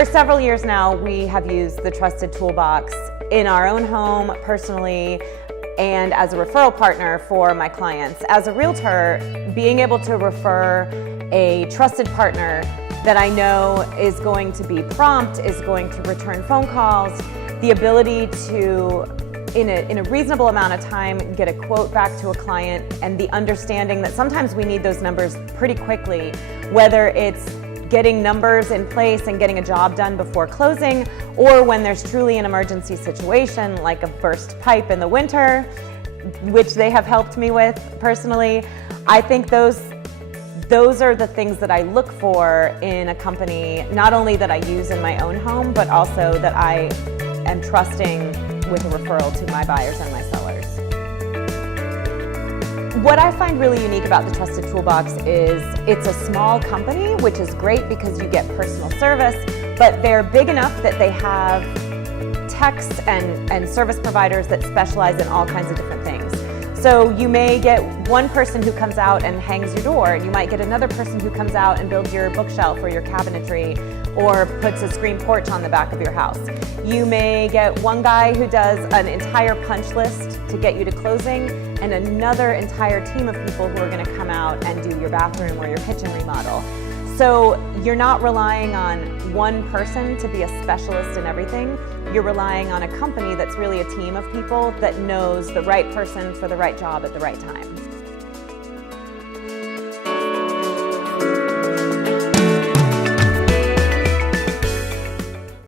For several years now, we have used the Trusted Toolbox in our own home, personally, and as a referral partner for my clients. As a realtor, being able to refer a trusted partner that I know is going to be prompt, is going to return phone calls, the ability to, in a reasonable amount of time, get a quote back to a client, and the understanding that sometimes we need those numbers pretty quickly, whether it's getting numbers in place and getting a job done before closing, or when there's truly an emergency situation like a burst pipe in the winter, which they have helped me with personally. I think those are the things that I look for in a company, not only that I use in my own home, but also that I am trusting with a referral to my buyers and my sellers. What I find really unique about the Trusted Toolbox is it's a small company, which is great because you get personal service, but they're big enough that they have techs and service providers that specialize in all kinds of different things. So you may get one person who comes out and hangs your door, and you might get another person who comes out and builds your bookshelf or your cabinetry or puts a screen porch on the back of your house. You may get one guy who does an entire punch list to get you to closing, and another entire team of people who are going to come out and do your bathroom or your kitchen remodel. So you're not relying on one person to be a specialist in everything. You're relying on a company that's really a team of people that knows the right person for the right job at the right time.